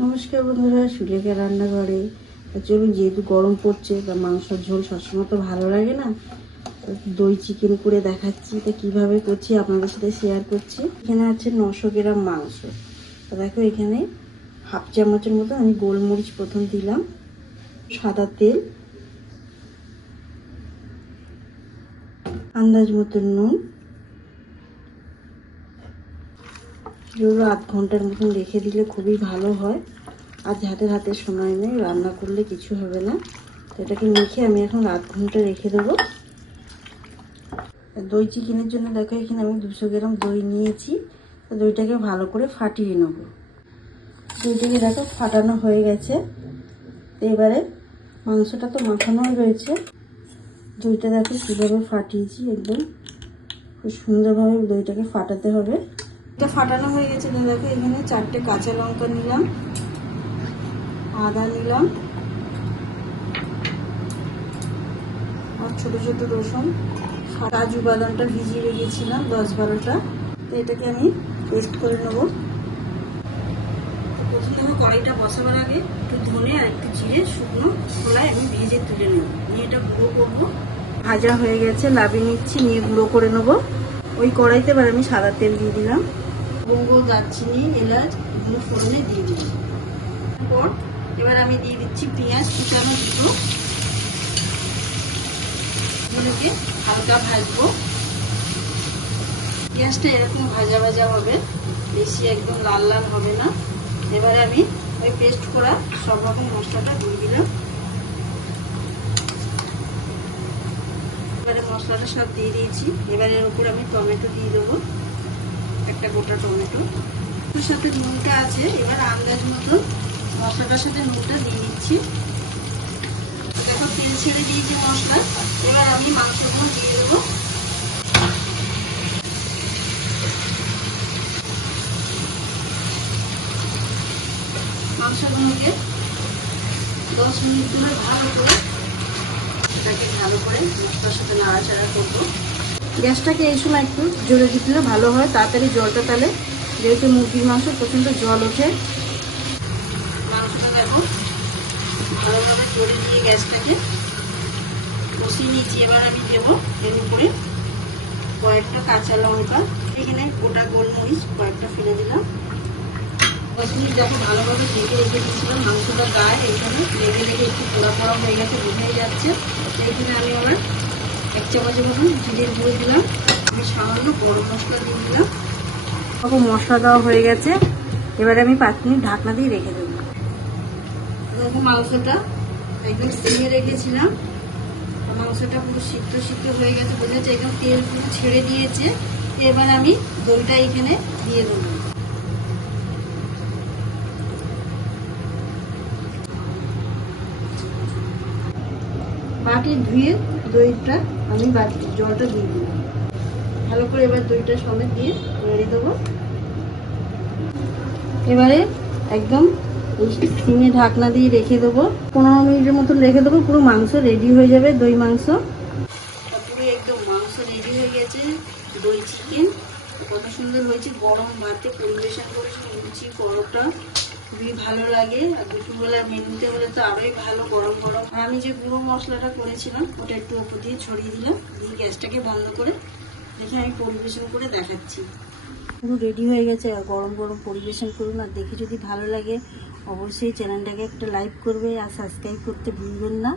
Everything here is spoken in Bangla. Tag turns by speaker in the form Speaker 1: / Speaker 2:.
Speaker 1: নমস্কার বন্ধুরা, সুলেখা রান্নাঘরে। চলুন, যেহেতু গরম পড়ছে, তা মাংসর ঝোল সবসময় তো ভালো লাগে না দই চিকেন করে দেখাচ্ছি, তা কীভাবে করছি আপনাদের সাথে শেয়ার করছি। এখানে আছে নশো গ্রাম মাংস। দেখো, এখানে হাফ চামচের মতো আমি গোলমরিচ প্রথম দিলাম, সাদা তেল, আন্দাজ মতো নুন এগুলো আধ ঘণ্টার মতন রেখে দিলে খুবই ভালো হয়। আজ হাতের হাতে সময় নেই, রান্না করলে কিছু হবে না। তো এটাকে মেখে আমি এখন আধ ঘণ্টা রেখে দেবো। দই চিকেনের জন্য দেখো, এখানে আমি দুশো গ্রাম দই নিয়েছি। দইটাকে ভালো করে ফাটিয়ে নেব। দইটাকে দেখো, ফাটানো হয়ে গেছে। তো এবারে মাংসটা তো মাখানোই রয়েছে। দইটা দেখো কীভাবে ফাটিয়েছি একদম। খুব সুন্দরভাবে দইটাকে ফাটাতে হবে। এটা ফাটানো হয়ে গেছে দেখো এখানে চারটে কাঁচা লঙ্কা নিলাম, আদা নিলাম, আর ছোটো ছোটো রসুন, কাজু বাদামটা ভিজিয়ে রেখেছিলাম দশ বারোটা। তো এটাকে আমি পেস্ট করে নেব। প্রথম কড়াইটা বসাবার আগে একটু ধনে আর একটু জিরে, শুকনো খোলায় আমি ভেজে তুলে নেব। নিয়ে এটা গুঁড়ো করব। ভাজা হয়ে গেছে লাভিয়ে নিচ্ছি, নিয়ে গুঁড়ো করে নেব। ওই কড়াইতে এবার আমি সাদা তেল দিয়ে দিলাম। লবঙ্গ দারচিনি এলাচ এগুলো ফোড়নে দিয়ে দিলাম পর এবার আমি দিয়ে দিচ্ছি পেঁয়াজ, কুচানো দুটো। এগুলোকে হালকা ভাজবো। পেঁয়াজটা এরকম ভাজা ভাজা হবে, বেশি একদম লাল লাল হবে না। এবারে আমি ওই পেস্ট করা সব রকম মশলাটা দিয়ে দিলাম। এবারে মশলাটা সব দিয়ে দিয়েছি। এবারে এর উপর আমি টমেটো দিয়ে দেবো। একটা গোটা টমেটো। ওর সাথে নুনটা আছে, এবার আন্দাজ মতো মশলাটার সাথে নুনটা দিয়ে দিচ্ছি। দেখো, তেল ছেড়ে দিয়েছি মশলা। এবার আমি মাংসগুলো দিয়ে দেবো। মাংসগুলোকে দশ মিনিট ধরে ভালো করে এটাকে ভালো করে মশলার সাথে নাড়াচাড়া করব। গ্যাসটাকে এই সময় একটু জোরে দিলে ভালো হয়, তাড়াতাড়ি জলটা তাহলে যেহেতু মুরগির মাংস, প্রচণ্ড জল ওঠে। মাংসটা ভালোভাবে দিয়ে গ্যাসটাকে কষিয়ে এবার আমি দেবো কয়েকটা কাঁচা লঙ্কা গোটা গোলমরিচ কয়েকটা ফেলে দিলাম। যখন ভালোভাবে রেখে মাংসটা গায়ে এখানে লেগে লেগে একটু পোড়া পোড়া হয়ে গেছে, বোঝাই যাচ্ছে। তো এখানে আমি আবার এক চামচের মতন জিরের গুঁড়ো দিলাম। আমি সামান্য গরম মশলা দিয়ে দিলাম। তখন মশলা দেওয়া হয়ে গেছে। এবারে আমি পাঁচ মিনিট ঢাকনা দিয়ে রেখে দেবো। দেখো মাংসটা একদম সিমে রেখেছিলাম। মাংসটা পুরো সিদ্ধ সিদ্ধ হয়ে গেছে। বোঝা যাচ্ছে একদম তেল পুরো ছেড়ে দিয়েছে। এবার আমি দইটা এখানে দিয়ে দেবো। বাটি ধুয়ে দইটা আমি বাটি, জলটা দিয়ে দিলাম। ভালো করে এবার দইটা সমেত দিয়ে নেড়ে দেবো। এবারে একদম সিমে ঢাকনা দিয়ে রেখে দেবো। পনেরো মিনিটের মতন রেখে দেবো, পুরো মাংস রেডি হয়ে যাবে, দই মাংস। পুরো একদম মাংস রেডি হয়ে গেছে, দই, চিকেন। কত সুন্দর হয়েছে গরম ভাতে পরিবেশন করেছে, লুচি, পরোটা। খুবই ভালো লাগে। আর দুপুরবেলার মেনুতে হলে তো আরোই ভালো গরম গরম। আর আমি যে গুঁড়ো মশলাটা করেছিলাম, ওটা একটু ওপর দিয়ে ছড়িয়ে দিলাম, দিয়ে গ্যাসটাকে বন্ধ করে দেখে আমি পরিবেশন করে দেখাচ্ছি। পুরো রেডি হয়ে গেছে, আর গরম গরম পরিবেশন করুন। আর দেখে যদি ভালো লাগে, অবশ্যই চ্যানেলটাকে একটা লাইক করবে, আর সাবস্ক্রাইব করতে ভুলবেন না।